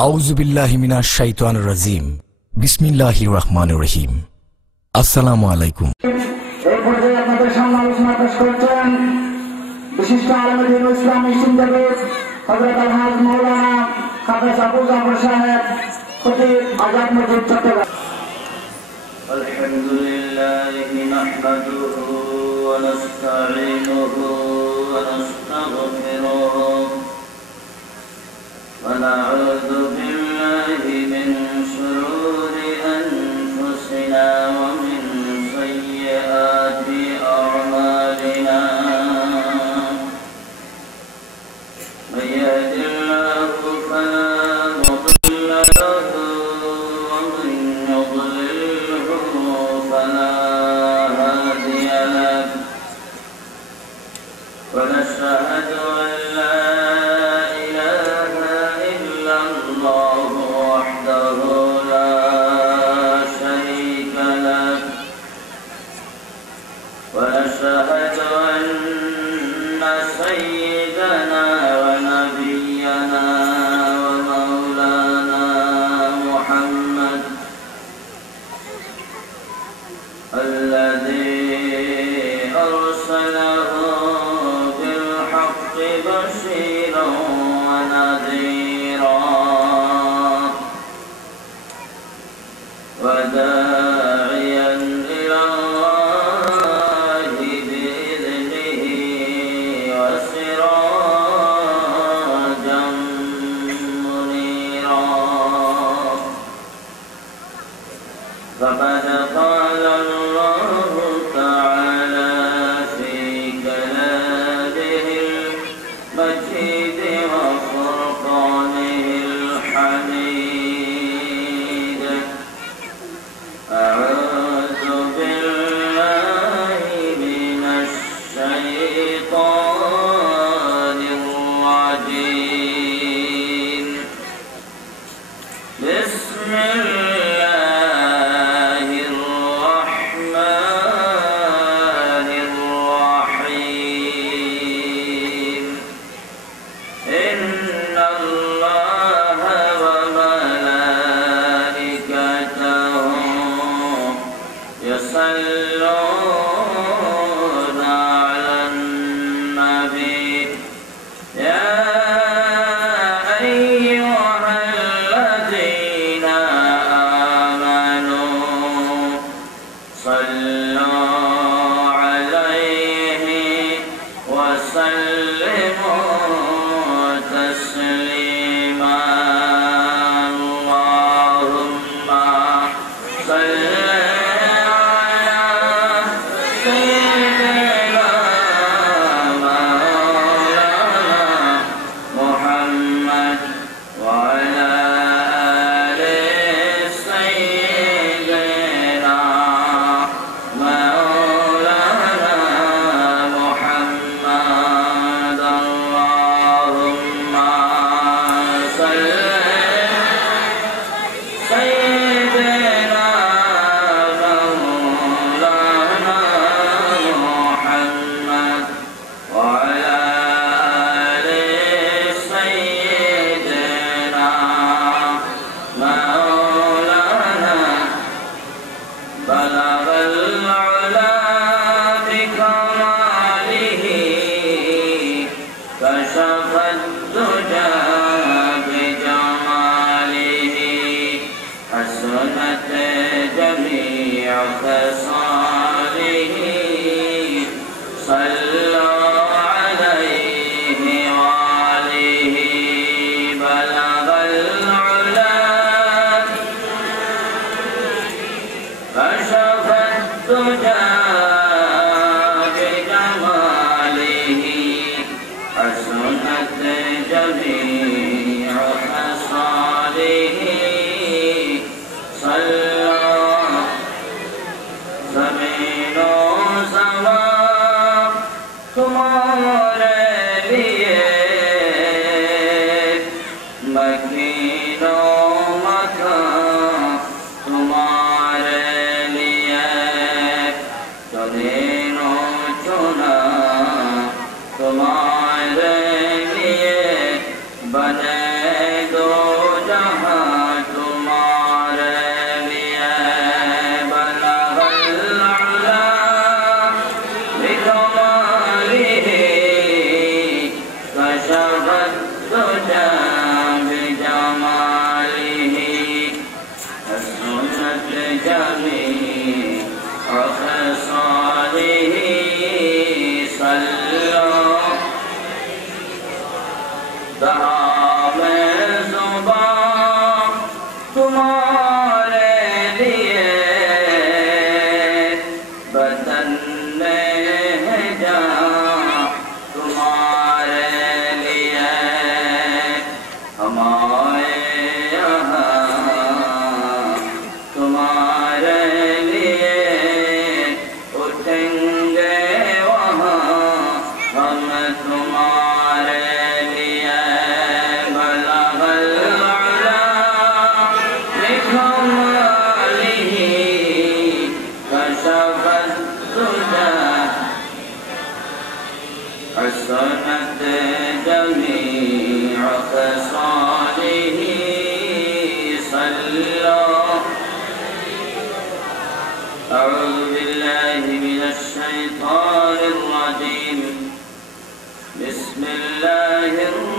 আউযু বিল্লাহি মিনাশ শাইতানির রাজিম। বিসমিল্লাহির রহমানির রহিম। আসসালামু আলাইকুম। এই পর্যায়ে আপনাদের সামনে আলোচনা পেশ করছেন বিশিষ্ট আলেমে দ্বীন ইসলামী চিন্তাবিদ হযরত আলহাজ মাওলানা হাফেজ আবু জাফর সাহেব, খতিব আজাদ মসজিদ চট্টগ্রাম। আলহামদুলিল্লাহি নাহমাদুহু ওয়া নাস্তাঈনুহু ওয়া নাস্তাগফিরুহু ওয়া নাউযু বিল্লাহি মিন শুরুরি আনফুসিনা ওয়া মিন সাইয়্যাতি আ'মালিনা। মান ইয়াহদিল্লাহু ফালা মুদিল্লা লাহু ওয়া মান ইউদ্লিলহু ফালা হাদিয়া লাহু। ওয়া নাশহাদু আন লা ونشهد أن سيدنا ونبينا ومولانا محمد الذي أرسله بالحق بشيرا ونذيرا وداعيا إلى فقد قال الله تعالى في كلامه المجيد وفرقانه الحميد: أعوذ بالله من الشيطان الرجيم. بسم الله बने दो जहां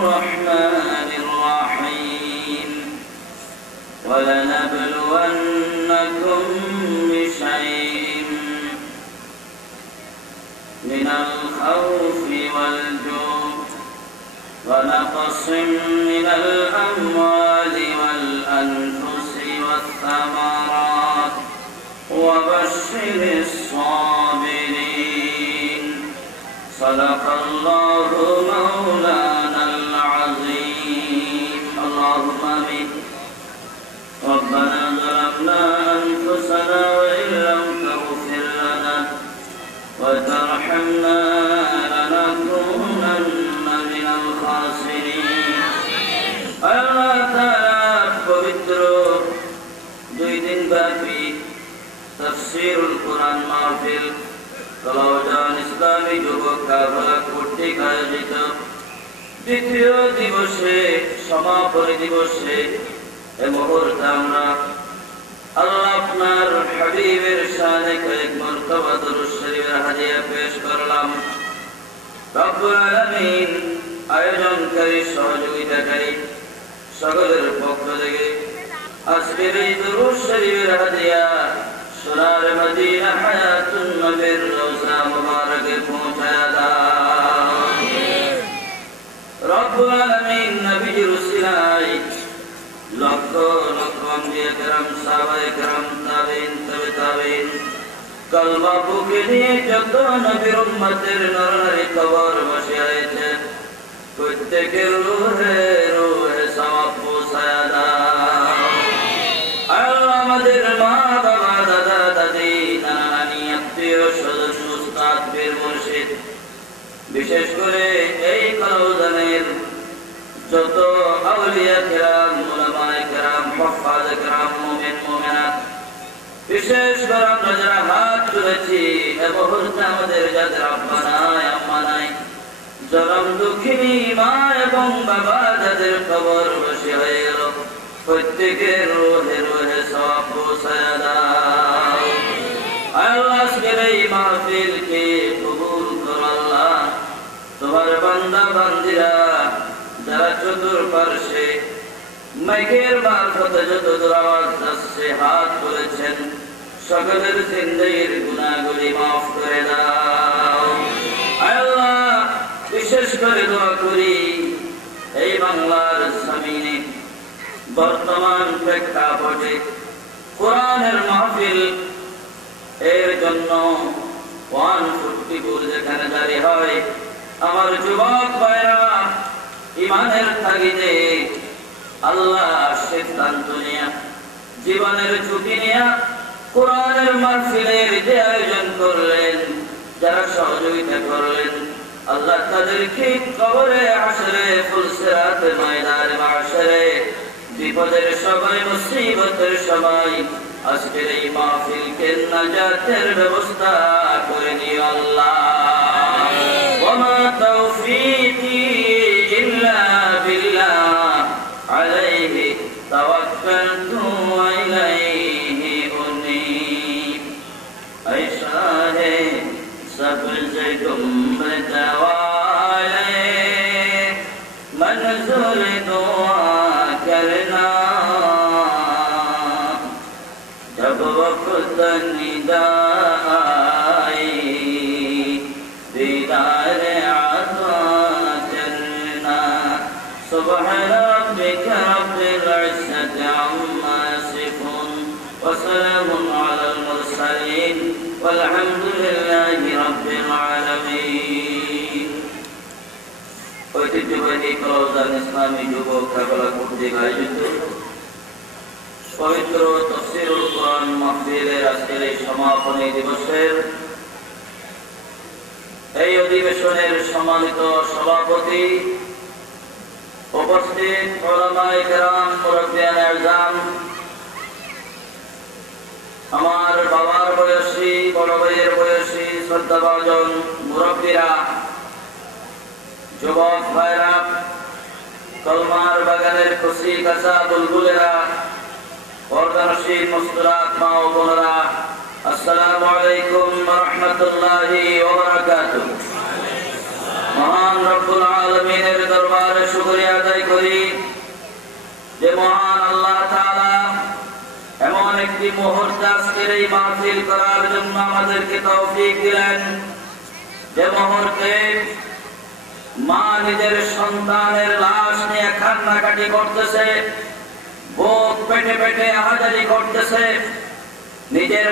الرحمن الرحيم ولنبلونكم بشيء من الخوف والجوع ونقص من الأموال والأنفس والثمرات وبشر الصابرين صدق الله مولانا العظيم اللهم آمين ربنا ظلمنا أنفسنا وإن لم تغفر لنا وترحمنا لنكونن من الخاسرين আল্লাহ তাআলা পবিত্র 2 দিন ব্যাপী তাফসীরুল কুরআন মাহফিল কলাওজান ইসলামী যুবক কাফেলা কর্তৃক আয়োজিত দ্বিতীয় দিবসে সমাপনী দিবসে এই মুহূর্তে আমরা আল্লাহ আপনার হাবিবের শানে কয়েক মরতবা দরুদ শরীফের হাদিয়া পেশ করলাম। রব্বুল আলামিন আয়োজনকারী সহযোগিতাকারী সকলের পক্ষ থেকে আজকের এই দরুদ শরীফের হাদিয়া সোনার মদিনা হায়াতুন নবীর রওজা মুবারকে পৌঁছায়া দাও। রব্বুল আলামিন নবীর উসিলায় লক্ষ লক্ষ আম্বিয়া কেরাম সাহাবায়ে কেরাম তাবেঈন তবে তাবেঈন কলমা বুকে নিয়ে যত নবীর উম্মতের নরনারী কবর বসে আছে প্রত্যেকের রূহে রূহে সওয়াব পৌঁছায়া দাও। আল্লাহ আমাদের মা বাবা দাদা দাদি নানা নানি আত্মীয় স্বজন উস্তাদ পীর মুর্শিদ বিশেষ করে এই কলাওজানের যত আউলিয়া কেরাম উলামায়ে কেরাম হুফাজে কেরাম মুমিন মুমিনাত বিশেষ করে আমরা যারা হাত তুলেছি এ মুহূর্তে আমাদের যাদের আব্বা নাই আম্মা নাই জনম দুঃখিনী মা এবং বাবা যাদের কবর বসে হয়ে গেল প্রত্যেকের রূহে রূহে সওয়াব পৌঁছায়া দাও। আল্লাহ আজকের এই মাহফিলকে কবুল করো আল্লাহ। তোমার বান্দা বান্দিরা যারা চতুর্পার্শ্বে মাইকের মারফতে যত দূর আওয়াজ যাচ্ছে হাত তুলেছেন সকলের জিন্দেগির গুনাহগুলি মাফ করে দাও। আল্লাহ বিশেষ করে দোয়া করি এই বাংলার জমিনে বর্তমান প্রেক্ষাপটে কোরআনের মাহফিল এর জন্য 144 যেখানে জারি হয় আমার যুবক ভাইরা ইমানের তাগিদে আল্লাহ সিদ্ধান্ত নিয়া জীবনের ঝুঁকি নিয়া কোরআনের মাহফিলের যে আয়োজন করলেন যারা সহযোগিতা করলেন আল্লাহ তাদেরকে কবরে হাসরে ফুলসিরাতে ময়দানে মাহশরে বিপদের সময় মুসিবতের সময় আজকের এই মাহফিলকে নাজাতের ব্যবস্থা করে দিও আল্লাহ। ওয়া তাওফীকি ইল্লা বিল্লাহ আলাইহি তাওয়াক্কালতু ওয়া ইলাইহি উনীব। ऐ शाहे सब्ज़ गुंबद वाले मंज़ूर दुआ करना जब वक्त निदा आई दीदार आता करना सुबहान रब्बिक रब्बिल इज़्ज़ति अम्मा यसिफून व सलामुन अलल मुरसलीन वल्हम्दुलिल्लाहि रब्बिल आलामीन। ঐতিহ্যবাহী কলাওজান ইসলামী যুবক কাফেলা কর্তৃক আয়োজিত পবিত্র তাফসীরুল কুরআন মাহফিলের আজকের এই সমাপনী দিবসের এই অধিবেশনের সম্মানিত সভাপতি উপস্থিত উলামায়ে কেরাম মুরব্বিয়ানে আযম আমার বাবার বয়সী বড় ভাইয়ের বয়সী শ্রদ্ধাভাজন মুরব্বীরা যুবক ভাইরা কলমার বাগানের খুশি কাঁচা বুলবুলেরা পর্দানশীল মুস্কুরাত মা ও বোনেরা আসসালামু আলাইকুম ওয়া রাহমাতুল্লাহি ওয়া বারাকাতুহু। মহান রব্বুল আলামিনের দরবারে শুকরিয়া আদায় করি যে মহান আল্লাহ তাআলা এমন একটি মুহূর্ত আজকের এই মাহফিল করার জন্য আমাদেরকে তৌফিক দিলেন, যে মুহূর্তে মা নিজের সন্তানের লাশ নিয়ে কান্নাকাটি করতেছে, বুক পেটে পেটে আহাজারি করতেছে, নিজের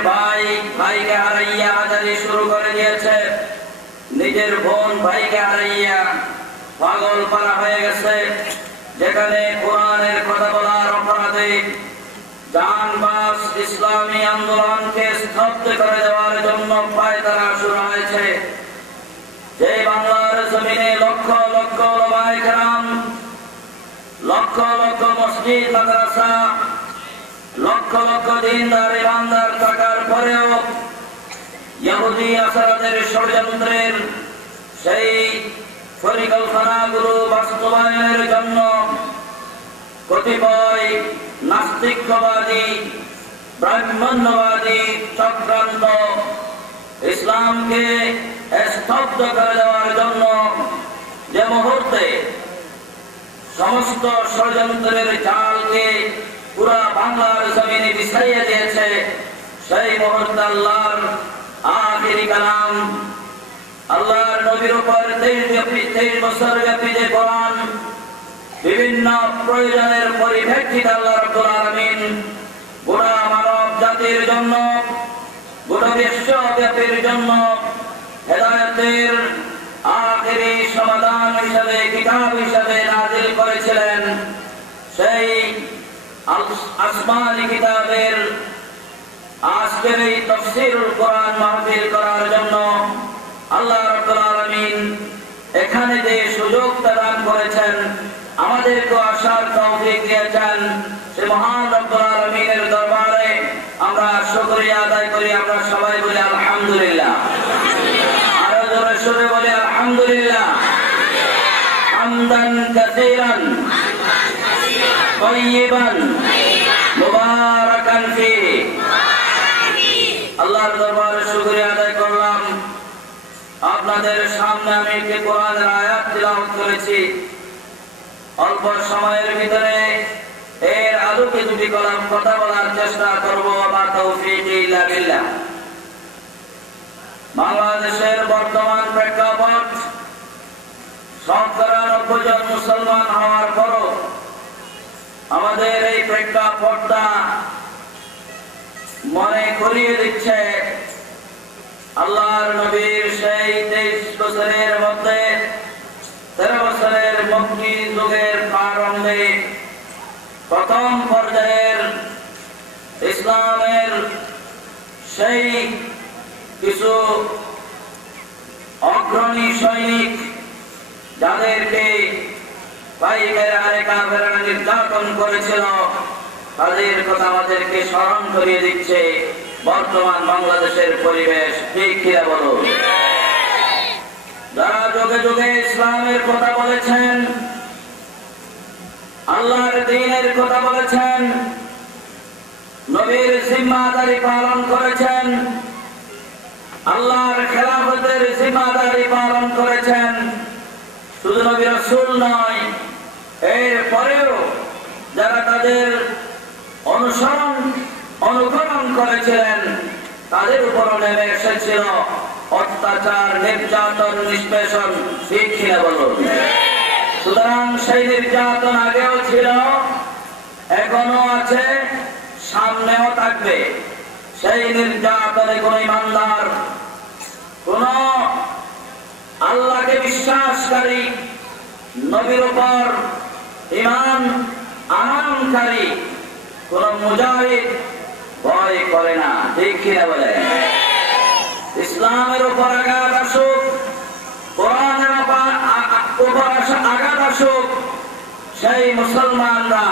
ভাইকে হারাইয়া আহাজারি শুরু করে দিয়েছে, নিজের বোন ভাইকে হারাইয়া পাগল পারা হয়ে গেছে, যেখানে কোরআনের কথা বলার অপরাধে জানবাজ ইসলামী আন্দোলনকে স্তব্ধ করে দেওয়ার জন্য পায়তারা শুরু হয়েছে। যে বাংলার জমিনে লক্ষ লক্ষ ওলামায়ে কেরাম, লক্ষ লক্ষ মসজিদ মাদ্রাসা, লক্ষ লক্ষ দিনদার ইমানদার থাকার পরেও ইহুদি আসারাদের ষড়যন্ত্রের সেই পরিকল্পনাগুলো বাস্তবায়নের জন্য কতিপয় নাস্তিকবাদী ব্রাহ্মণ্যবাদী চক্রান্ত ইসলামকে স্তব্ধ করে দেওয়ার জন্য যে মুহূর্তে সমস্ত ষড়যন্ত্রের জালকে পুরা বাংলার জমিনে বিছাইয়ে দিয়েছে, সেই মুহূর্তে আল্লাহর আখিরি কালাম, আল্লাহর নবীর উপর 23 বছর ব্যাপী যে কোরআন বিভিন্ন প্রয়োজনের পরিপ্রেক্ষিতে আল্লাহ রাব্বুল আলামিন গোটা মানব জাতির জন্য, গোটা বিশ্বব্যাপীর জন্য হেদায়েতের আখিরি সমাধান হিসাবে, কিতাব হিসাবে নাযিল করেছিলেন। সেই আসমানী কিতাবের আজকের এই তাফসীরুল কোরআন মাহফিল করার জন্য আল্লাহ রাব্বুল আলামিন এখানে যে সুযোগ প্রদান করেছেন, আমাদেরকে আসার তৌফিক দিয়েছেন, সে মহান রব্বুল আলামিনের দরবারে আমরা শুকরিয়া আদায় করি। আমরা সবাই বলি আলহামদুলিল্লাহ। আরো জোরে সুরে বলি আলহামদুলিল্লাহ। হামদান কাসীরান তাইয়িবান মুবারাকান ফীহি। আল্লাহর দরবারে শুকরিয়া আদায় করলাম। আপনাদের সামনে আমি একটি কোরআনের আয়াত তিলাওয়াত করেছি। অল্প সময়ের ভিতরে এর আলোকে দুটি কলাম কথা বলার চেষ্টা করব। মা তাওফীকি ইল্লা বিল্লাহ। বাংলাদেশের বর্তমান প্রেক্ষাপট, ৯৭ জন মুসলমান হওয়ার পরও আমাদের এই প্রেক্ষাপটটা মনে করিয়ে দিচ্ছে আল্লাহর নবীর সেই 23 বছরের মধ্যে 13 বছরের মক্কি যুগের প্রারম্ভে প্রথম পর্যায়ের ইসলামের সেই কিছু অগ্রণী সৈনিক যাদেরকে কাফেররা নির্যাতন করেছিল, তাদের কথা আমাদেরকে স্মরণ করিয়ে দিচ্ছে বর্তমান বাংলাদেশের পরিবেশ। ঠিক কিনা বলো? যারা যুগে যুগে ইসলামের কথা বলেছেন, আল্লাহর দ্বীনের কথা বলেছেন, নবীর জিম্মাদারি পালন করেছেন, আল্লাহর খেলাফতের জিম্মাদারি পালন করেছেন, শুধু নবী রাসূল নয়, এর পরেও যারা তাদের অনুকরণ করেছিলেন, তাদের উপর নেমে এসেছিল অত্যাচার, নির্যাতন, নিষ্পেষণ। ঠিক কিনা বলুন? সুতরাং সেই নির্যাতন আগেও ছিল, এখনো আছে, সামনেও থাকবে। সেই নির্যাতনে কোন ইমানদার, কোন আল্লাহকে বিশ্বাসকারী, নবীর উপর ঈমান আনয়নকারী কোন মুজাহিদ ভয় করে না। ঠিক কিনা বলে? ইসলামের উপর আঘাত আসুক, কোরআনের উপর আঘাত আসুক, সেই মুসলমানরা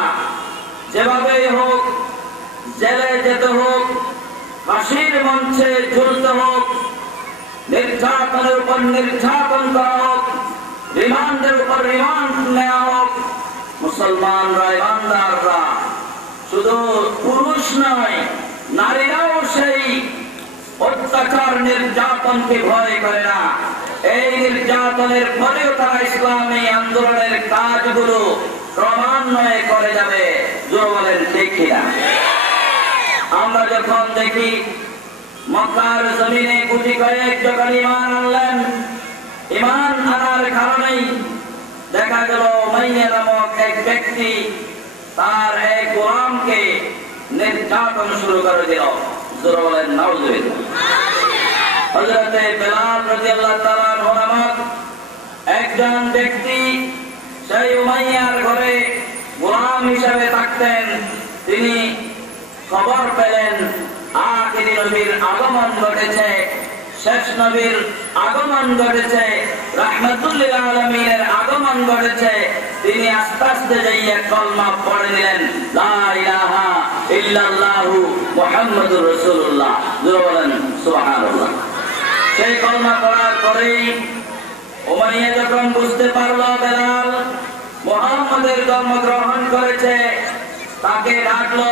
যেভাবেই হোক, জেলে যেতে হোক, ফাঁসির মঞ্চে ঝুলতে হোক, নির্যাতনের উপর নির্যাতন করা হোক, রিমান্ডের উপর রিমান্ড নেওয়া হোক, মুসলমানরা, ইমানদাররা, শুধু পুরুষ নয়, নারীরাও সেই অত্যাচার নির্যাতনকে ভয় করে না। এই নির্যাতনের পরেও তারা ইসলামী আন্দোলনের কাজগুলো ক্রমান্বয়ে করে যাবে। জোরে বলেন ঠিক কিনা? আমরা যখন দেখি মক্কার জমিনে গুটি কয়েক যখন ঈমান আনলেন, ঈমান আনার কারণেই দেখা গেল উমাইয়া নামক এক ব্যক্তি তার এক গোলামকে নির্যাতন শুরু করে দিল। জোরে বলেন নাউজুবিল্লাহ। হযরতে বেলাল রাদিয়াল্লাহু তাআলা আনহু নামক একজন ব্যক্তি সেই উমাইয়ার ঘরে গোলাম হিসেবে থাকতেন। তিনি খবর পেলেন আখিরি নবীর আগমন ঘটেছে, শেষ নবীর আগমন ঘটেছে, রাহমাতুল লিল আলামিনের আগমন ঘটেছে। তিনি আস্তে আস্তে যাইয়া কলমা পড়ে দিলেন, লা ইলাহা ইল্লাল্লাহু মুহাম্মাদুর রাসূলুল্লাহ। জোরে বলেন সুবহানাল্লাহ। সেই কলমা পড়ার পরেই উমাইয়া যখন বুঝতে পারল বেলাল মুহাম্মাদের ধর্ম গ্রহণ করেছে, তাকে ডাকলো।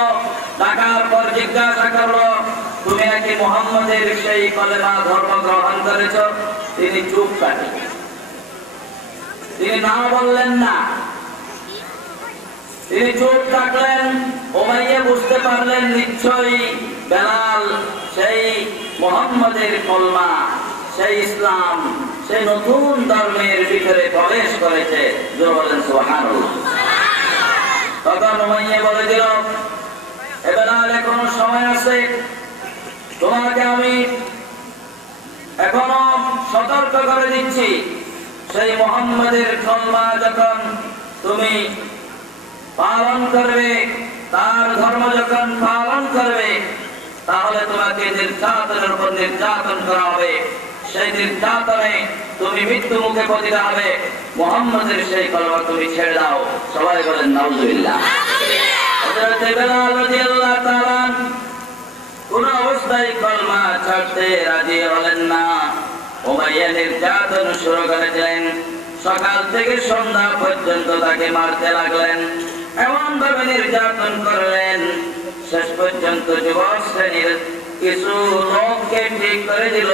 ডাকার পর জিজ্ঞাসা করলো, তুমি নাকি মুহাম্মাদের সেই কলেমা ধর্ম গ্রহণ করেছ? তিনি চুপ থাকেন, তিনি না বললেন না। তিনি চুপ থাকলেন। উমাইয়া বুঝতে পারলেন নিশ্চয়ই বেলাল সেই মুহাম্মাদের কলমা, সেই ইসলাম, সেই নতুন ধর্মের ভিতরে প্রবেশ করেছে। জোরে বলেন সুবহানাল্লাহ। তখন উমাইয়া বলে দিল, এ বেলাল এখনো সময় আছে, তোমাকে আমি এখনো সতর্ক করে দিচ্ছি। সেই মুহাম্মাদের কলমা যখন তুমি পালন করবে, তার ধর্ম যখন পালন করবে, তাহলে তোমাকে নির্যাতনের উপর নির্যাতন করা হবে। সেই নির্যাতনে তুমি মৃত্যু মুখে পতিত হবে। মুহাম্মাদের সেই কলমা তুমি ছেড়ে দাও। সবাই বলেন নাউজুবিল্লাহ। হযরতে বেলাল রাদিয়াল্লাহু তাআলা কোন অবস্থায় কলমা ছাড়তে রাজি হলেন না। উমাইয়া নির্যাতন শুরু করে দিলেন। সকাল থেকে সন্ধ্যা পর্যন্ত তাকে মারতে লাগলেন, এমন ভাবে নির্যাতন করলেন, শেষ পর্যন্ত যুবক শ্রেণীর কিছু লোককে ঠিক করে দিল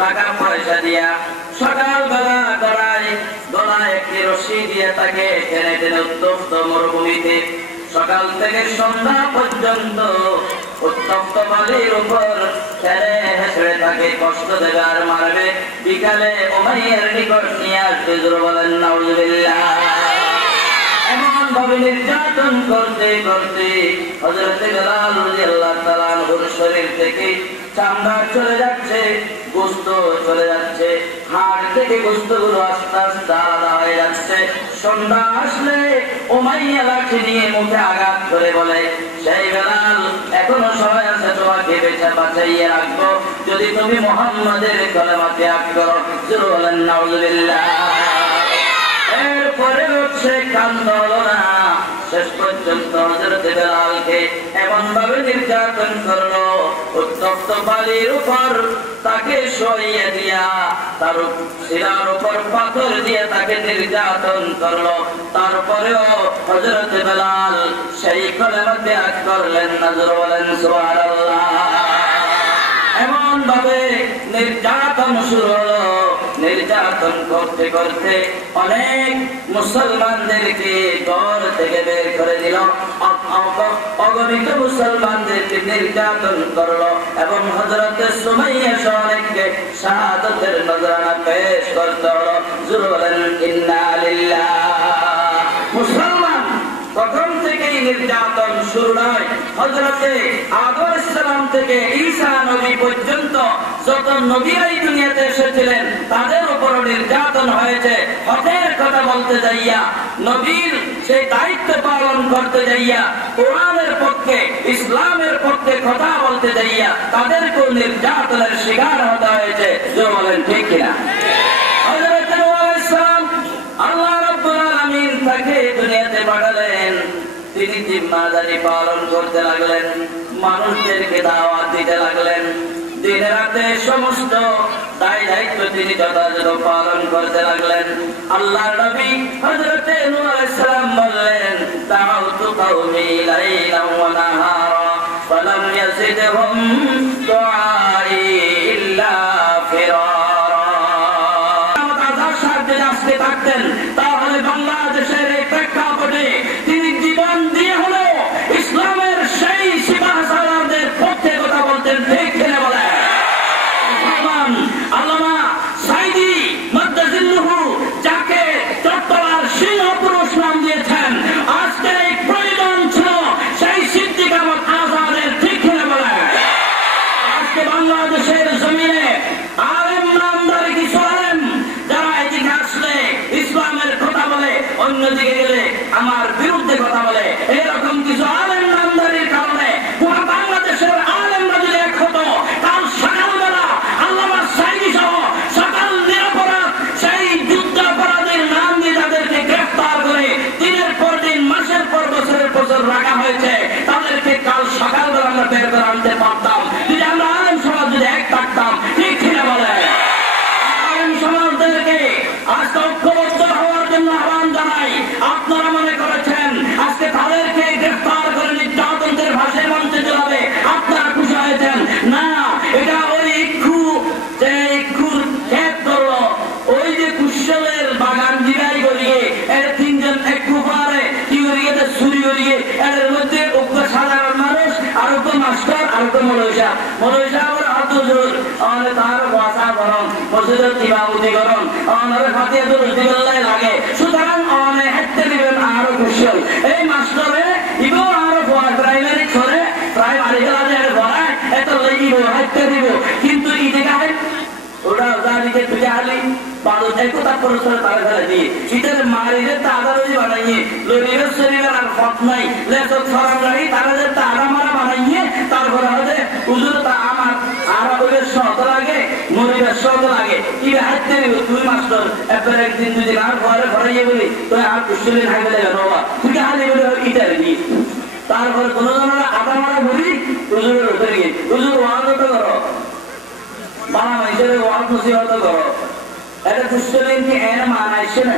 টাকা পয়সা দিয়া। সকালবেলা গলায় একটি রশি দিয়ে তাকে টেনে টেনে উত্তপ্ত মরুভূমিতে সকাল থেকে সন্ধ্যা পর্যন্ত উত্তপ্ত বালির উপর ছেড়ে হেসড়ে তাকে কষ্ট দেবে আর মারবে। বিকালে উমাইয়ার নিকট নিয়ে আসবে। জোরে বলেন নাউজুবিল্লাহ। এমন ভাবে নির্যাতন করতে করতে হযরতে বেলাল রাদিয়াল্লাহু তাআলা আনহুর শরীর থেকে চামড়া চলে যাচ্ছে, গোশত চলে যাচ্ছে, হাড় থেকে গোশতগুলো আস্তে আস্তে আলাদা হয়ে যাচ্ছে। সন্ধ্যা আসলে উমাইয়া লাঠি নিয়ে মুখে আঘাত করে বলে, সেই বেলাল এখনো সময় আছে, তোমাকে বেঁচে বাঁচাইয়ে রাখবো যদি তুমি মুহাম্মাদের কলেমা ত্যাগ করো। জোরে বলেন নাউজুবিল্লাহ। এরপরে হচ্ছে কান্দ হলো না। শেষ পর্যন্ত হযরতে বেলালকে এমন ভাবে নির্যাতন করলো, উত্তপ্ত বালির উপর তাকে শোইয়ে দিয়া তার শিরার উপর পাথর দিয়ে তাকে নির্যাতন করলো। তারপরেও হযরতে বেলাল সেই কলেমা ত্যাগ করলেন না। জোরে বলেন সুবহানাল্লাহ। এমন ভাবে নির্যাতন শুরু হলো। নির্যাতন করতে করতে অনেক মুসলমানদেরকে ঘর থেকে বের করে দিল। অগণিত মুসলমানদেরকে নির্যাতন করলো এবং হযরতে সুমাইয়া সহ অনেককে শাহাদাতের নজরানা পেশ করতে হলো। জোরে বলেন ইন্না লিল্লাহ। মুসলমান তখন থেকেই নির্যাতন শুরু নয়। হযরতে আদম আলাইহিস সালাম থেকে ঈসা নবী পর্যন্ত যত নবীরাই দুনিয়াতে এসেছিলেন তাদের উপর নির্যাতন হয়েছে। হকের কথা বলতে যাইয়া, নবীর সেই দায়িত্ব পালন করতে যাইয়া, কোরআনের পক্ষে ইসলামের পক্ষে কথা বলতে যাইয়া তাদেরকেও নির্যাতনের শিকার হতে হয়েছে। যে বলেন ঠিক কিনা? হযরতে নূহ আলাইহিস সালাম আল্লাহ রাব্বুল আলামিন তাকে দুনিয়াতে পাঠালেন। তিনি জিম্মাদারি পালন করতে লাগলেন, মানুষদেরকে দাওয়াত দিতে লাগলেন। দিনে রাতে সমস্ত দায় দায়িত্ব তিনি যথাযথ পালন করতে লাগলেন। আল্লাহর নবী হযরতে নূহ আলাইহিস সালাম বললেন, দাউতু কওমি লাইলান ওয়া নাহারা ফালাম ইয়াজিদহুম দুআই পক্ষে থাকতেন তাহলে বাংলাদেশের এই প্রেক্ষাপটে তিনি জীবন দিয়ে হলেও ইসলামের সেই সিপাহ সালারদের পক্ষে কথা বলতেন। ঠিক কিনা বলে আল্লামা সাইদি মাদ্দাজিল্লুহু যাকে চট্টলার সিংহ পুরুষ নাম দিয়েছেন, আজকে এই প্রয়োজন ছিল সেই সিদ্দিক আহমদ আজাদের। ঠিক কিনা বলে আজকে বাংলাদেশের জমিনে আলেম নামদারি কিছু আলেম যারা এদিকে আসলে ইসলামের কথা বলে, অন্যদিকে গেলে আমার বিরুদ্ধে কথা বলে, এরকম কিছু আলেম নামদারির কারণে পুরো বাংলাদেশের আলেমরা যদি এক হতো, কাল সকালবেলা আল্লামা সাইদি সহ সকল নিরপরাধ সেই যুদ্ধাপরাধীর নাম দিয়ে তাদেরকে গ্রেফতার করে দিনের পর দিন, মাসের পর বছরের বছর রাখা হয়েছে, তাদেরকে কাল সকালবেলা আমরা বের করে আনতে পারতাম যদি আমরা আলেম সমাজ যদি এক থাকতাম। ঠিক কিনা বলে আলেম সমাজদেরকে আজকে ঐক্যবদ্ধ হওয়ার জন্য আহ্বান জানাই। আপনারা মনে করেছেন আজকে তাদেরকে গ্রেফতার করে নির্যাতনের ভাষায় মঞ্চে চলাবে, আপনারা খুশি হয়েছেন না? এটা ওই ইক্ষু যে ইক্ষুর ক্ষেত করলো, ওই যে কুশলের বাগান জিরাই করিয়ে এর তিনজন একটু পারে কি করিয়ে চুরি করিয়ে এর মধ্যে উক্ত সাধারণ মানুষ আর উক্ত মাস্টার আর উক্ত মৌলভী সাহেবের হাত জোর আমাদের তার বাসা গরম মসজিদের ইমামতি গরম আমাদের ফাতিহা দুরুদ লাগে। সুতরাং অনেক হাঁটতে দিবেন আরো কুশল এই মাস্টারে ইবো আরো প্রাইমারি করে প্রাইমারি ক্লাসে পড়ায় এত লেগিব হাঁটতে দিব, কিন্তু ইদিকে ওরা জানিকে তুই আলি বাদল একতা পরস্পর তারা ফেলে দিয়ে শীতের মারিদের তাজা রোজি বানাইয়ে লরিবের শরীরের আর ফট নাই লেসক সরম রাখি তারা যে তারা মারা বানাইয়ে তারপরে হচ্ছে হুজুর তা আমার আরবের শত লাগে মরিবের শত লাগে কি হাঁটতে দিব তুই মাস্টার একবার একদিন দুদিন আর ঘরে ঘরে বলি তুই আর কুশলী হাই বলে বাবা তুই হালি বলে ইটারে দিয়ে তারপরে কোনো জনের আধা মারা বলি হুজুরের উঠে গিয়ে হুজুর ওয়াজ তো করো বাবা মানুষের ওয়াজ নসিহত করো। এটা কুশলীন কি এর মানাইছে না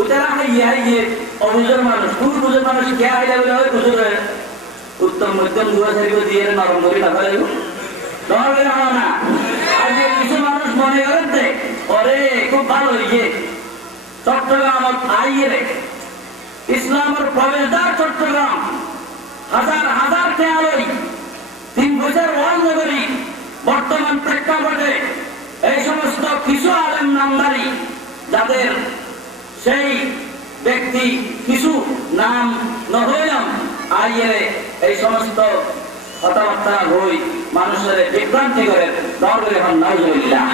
উতারা হাইয়ে অবুজের মানুষ খুব বুঝের মানুষ কে হাইলে বলে হয় হুজুরের উত্তম মধ্যম দুয়া সারিব দিয়ে নরম করি না ফেলে নরমে হয় না। আর যে কিছু মানুষ মনে করেন যে ওরে খুব ভালো ইয়ে চট্টগ্রাম আইয়ে রে ইসলামের প্রবেশদ্বার চট্টগ্রাম হাজার হাজার খেয়ালই 3 বছর ওয়াজ নগরী বর্তমান প্রেক্ষাপটে এই সমস্ত কিছু আলেম নামদারি যাদের সেই ব্যক্তি কিছু নাম নহইলাম আইয়ে এই সমস্ত কথাবার্তা হই মানুষের বিভ্রান্তি করে দরকার এখন নাউজুবিল্লাহ।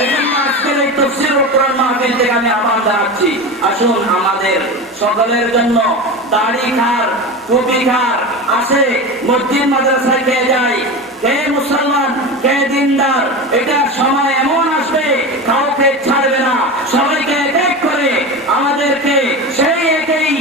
এই জন্য আজকের এই তাফসীরুল কোরআন মাহফিল থেকে আমি আহ্বান জানাচ্ছি, আসুন আমাদের সকলের জন্য দাড়ি খার টুপি খার আসে মসজিদ মাদ্রাসায় কে যায় কে মুসলমান কে দিনদার, এটা সময় এমন আসবে কাউকে ছাড়বে না, সবাইকে এক এক করে আমাদেরকে সেই একই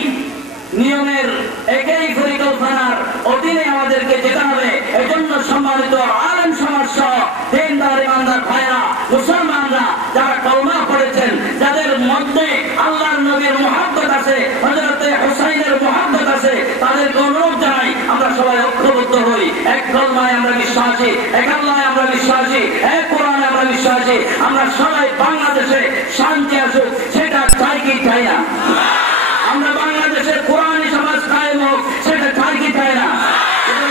নিয়মের একই পরিকল্পনার অধীনে আমাদেরকে যেতে হবে। এজন্য সম্মানিত আলেম সমাজ সহ দিনদার ইমানদার ভাইরা মুসলমানরা যারা কলমা পড়েছেন, যাদের মধ্যে আল্লাহর নবীর মুহাব্বত আছে, হযরতে হুসাইনের মুহাব্বত আছে, তাদেরকে অনুরোধ জানাই আমরা সবাই ঐক্যবদ্ধ হই। এক কলমায় আমরা বিশ্বাসী, এক আল্লাহে আমরা বিশ্বাসী, এক কোরআনে আমরা বিশ্বাসী। আমরা সবাই বাংলাদেশে শান্তি আসুক, সেটা চাই কি চাই না? আমরা বাংলাদেশের কোরআনী সমাজ কায়েম হোক, সেটা চাই কি চাই না?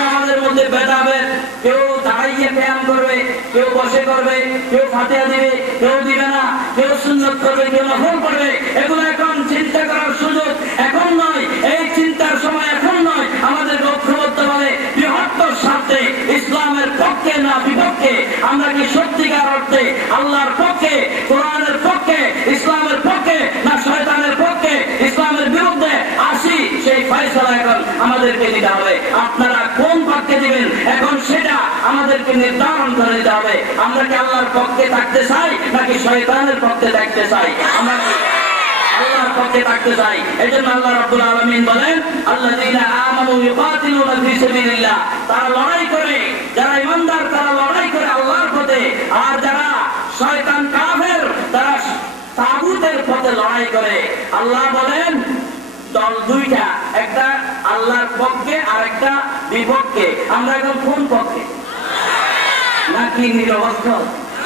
আমাদের মধ্যে ভেদাভেদ, কেউ দাঁড়িয়ে ব্যায়াম করবে, কেউ বসে করবে, কেউ ফাতিহা দিবে, কেউ দিবে না, কেউ সুন্নত করবে, কেউ নফল করবে, এগুলো এখন চিন্তা করার সুযোগ এখন নয়, এই চিন্তার সময় এখন নয়। আমাদের ঐক্যবদ্ধভাবে বৃহত্তর স্বার্থে ইসলামের পক্ষে না বিপক্ষে, আমরা কি সত্যিকার অর্থে আল্লাহর পক্ষে, কোরআনের পক্ষে, ইসলামের পক্ষে না শয়তানের পক্ষে, ইসলামের বিরুদ্ধে আসি, সেই ফয়সালা এখন আমাদেরকে নিতে হবে। আপনারা কোন পক্ষে দিবেন এখন সেটা আমাদেরকে নির্ধারণ করে দিতে হবে। আমরা কি আল্লাহর পক্ষে থাকতে চাই নাকি শয়তানের পক্ষে থাকতে চাই? আমরা আল্লাহর পক্ষে থাকতে চাই। এজন্য আল্লাহ রাব্বুল আলামিন বলেন আল্লাযীনা আমানু ইউকাতিলুনা ফী সাবিলিল্লাহ, তারা লড়াই করে, যারা ঈমানদার তারা লড়াই করে আল্লাহর পথে, আর যারা শয়তান কাফের তারা তাগুতের পথে লড়াই করে। আল্লাহ বলেন দল দুইটা, একটা আল্লাহর পক্ষে আর একটা বিপক্ষে। আমরা এখন কোন পক্ষে? নাকি নিরবস্থ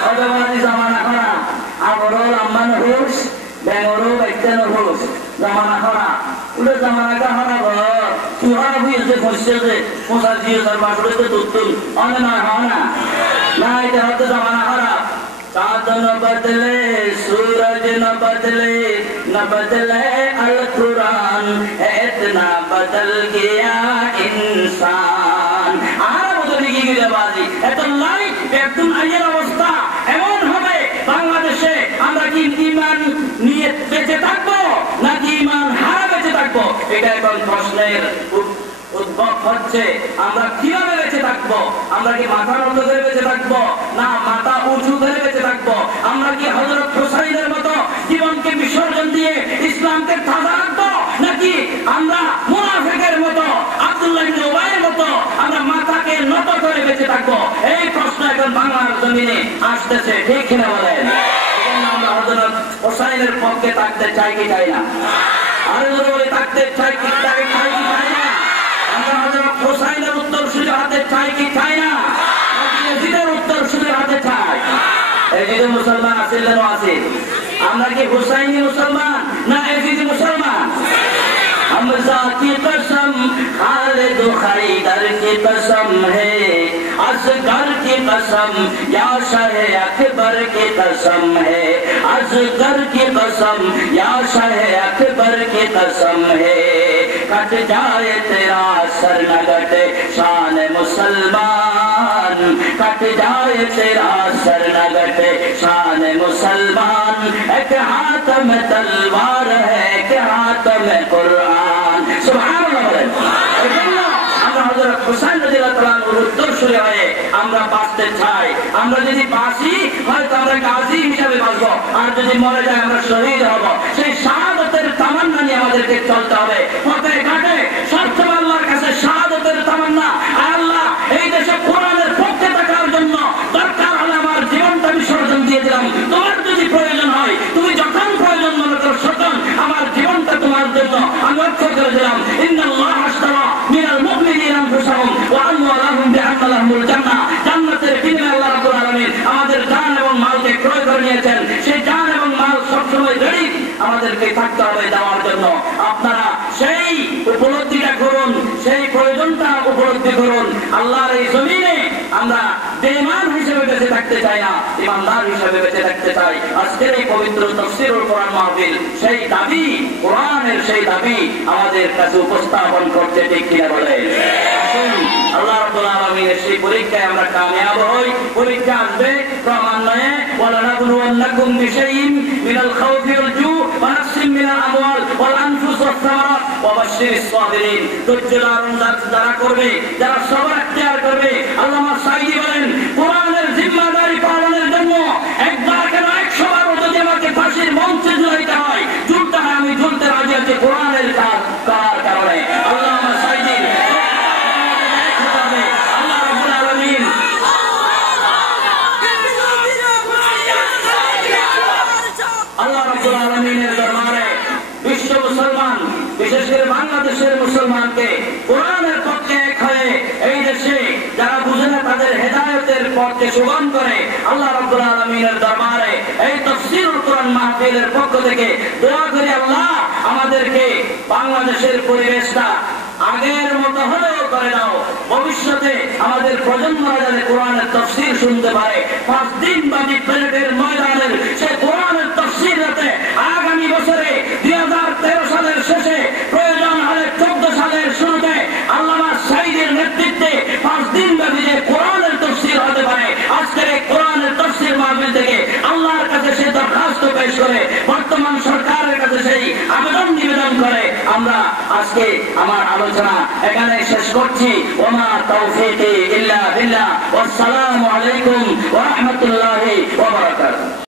অজবাদি জামানা করা আবরল আম্মান হুস ব্যাঙরও খরচ জামানা হারা উঠে জামানা কা হারাবো তুই হারা বুঝেছে বসছে যে 85,000 দুধ অনেক নয় হয় না না এটা হতে জামানা হারা चाँद न बदले सूरज न बदले अल कुरान इतना बदल गया इंसान আর বদলে গিয়ে বাজি এত লাই একদম আইয়ের অবস্থা এমন হবে বাংলাদেশে আমরা কি ঈমান নিয়ে বেঁচে থাকবো নাকি ঈমান হারা বেঁচে থাকবো এটা এখন প্রশ্নের উদ্ভব হচ্ছে আমরা কিভাবে বেঁচে থাকবো আমরা কি মাথা নত করে বেঁচে থাকবো না মাথা উঁচু করে বেঁচে থাকবো আমরা কি হযরত হুসাইনের মতো জীবনকে বিসর্জন দিয়ে ইসলামকে তাজা রাখবো নাকি আমরা মুনাফিকের মতো আব্দুল্লাহ ইবনে উবাইয়ের মতো আমরা মাথাকে নত করে বেঁচে থাকবো এই প্রশ্ন এখন বাংলার জমিনে আসতেছে ঠিক কিনা বলেন আমরা হযরত হুসাইনের পক্ষে থাকতে চাই কি চাই না আর বলে থাকতে চাই কি চাই না আমরা হযরত হুসাইনের উত্তরসূরি হাতে চাই কি চাই না নাকি ইয়াজিদের উত্তরসূরি হাতে চাই ইয়াজিদ মুসলমান আছে না আছে আমরা কি হুসাইনি মুসলমান না ইয়াজিদি মুসলমান हमजा की कसम खालिद खैदर की कसम है असगर की कसम या शाह अकबर की कसम है असगर की कसम या शाह अकबर की कसम है कट जाए तेरा सर न कटे शान मुसलमान कट जाए तेरा सर न कटे शान मुसलमान एक हाथ में तलवार है एक हाथ में कुरान सुभानाल्लाह আমরা হযরত হুসাইন রাদিয়াল্লাহু তাআলা আনহুর উত্তরসূরি হয়ে আমরা বাঁচতে চাই আমরা যদি বাঁচি হয়তো আমরা গাজী হিসেবে বাঁচবো আর যদি মরে যাই আমরা শহীদ হব সেই শাহাদাতের তামান্না নিয়ে আমাদেরকে চলতে হবে পথে ঘাটে সবসময় আল্লাহর কাছে শাহাদাতের তামান্না আল্লাহ এই দেশে কোরআনের পক্ষে থাকার জন্য দরকার হলে আমার জীবনটা বিসর্জন দিয়ে দিলাম তোমার যদি প্রয়োজন হয় তুমি যখন প্রয়োজন মনে করো তখন আমার জীবনটা তোমার জন্য আমি লক্ষ্য করে দিলাম ইন্নাল্লাহ আশতারা মিনাল মুমিনিনা আনফুসাহুম ওয়া আমওয়ালাহুম বিআন্না লাহুমুল জান্নাহ জান্নাতের বিনিময়ে আল্লাহ রাব্বুল আলামিন আমাদের জান এবং মালকে ক্রয় করে নিয়েছেন সেই জান এবং মাল সবসময় রেডি আমাদেরকে থাকতে হবে দেওয়ার জন্য আপনারা সেই উপলব্ধিটা করুন সেই প্রয়োজনটা উপলব্ধি করুন আল্লাহর এই জমিনে আমরা বেঈমান হিসেবে বেঁচে থাকতে চাই না ঈমানদার হিসেবে বেঁচে থাকতে চাই আজকের এই পবিত্র তাফসীরুল কোরআন মাহফিল সেই দাবি কোরআনের সেই দাবি আমাদের কাছে উপস্থাপন করতে ঠিক কিনা বলে আসুন আল্লাহ রাব্বুল আলামিনের সেই পরীক্ষায় আমরা কামিয়াব হই পরীক্ষা আসবে ক্রমান্বয়ে ওয়ালা নাবলুওয়ান্নাকুম বিশাইইন মিনাল খাউফি ওয়াল জু ওয়া নাকসিম মিনাল আমওয়াল ওয়াল আনফুস ওয়াস সামারাত ওয়া বাশশিরিস সাবিরিন ধৈর্য ধারণ যারা করবে যারা সবর ইখতিয়ার করবে আল্লামা সাঈদী বলেন কোরআনের জিম্মাদারি পালনের জন্য একবার কেন 100 বার যদি আমাকে ফাঁসির মঞ্চে ঝুলাইতে হয় ঝুলতে হয় আমি ঝুলতে রাজি আছি কোরআনের কাজ করার কারণে আল্লামা সাঈদী আল্লাহ রাব্বুল আলামিন আল্লাহ রাব্বুল আলামিনের দরবারে বিশ্ব মুসলমান বিশেষ করে বাংলাদেশের মুসলমানকে কোরআনের পক্ষে এক হয়ে এই দেশে যারা বুঝে না তাদের হেদায়েতের পথকে সুগম করে আল্লাহ রাব্বুল আলামিনের দরবারে এই তাফসীরুল কোরআন মাহফিলের পক্ষ থেকে দোয়া করি আল্লাহ আমাদেরকে বাংলাদেশের পরিবেশটা আগের মতো হলেও করে দাও ভবিষ্যতে আমাদের প্রজন্মরা যাতে কোরআনের তাফসীর শুনতে পারে 5 দিন ব্যাপী প্যারেডের ময়দানের সেই কোরআনের তাফসীর যাতে আগামী বছরে 2013 সালের শেষে প্রয়োজন হলে 14 সালের শুরুতে আল্লামা সাঈদীর নেতৃত্বে 5 দিন ব্যাপী যে কোরআনের তাফসীর হতে পারে আজকের এই কোরআনের তাফসীর মাহফিল থেকে আল্লাহর কাছে সেই দরখাস্ত পেশ করে বর্তমান সরকারের কাছে সেই আবেদন নিবেদন করে আমরা আজকে আমার আলোচনা এখানে শেষ করছি ওমা তাওফীকি ইল্লা বিল্লাহ ওয়াসসালামু আলাইকুম ওয়া রাহমাতুল্লাহি ওয়া বারাকাতুহু।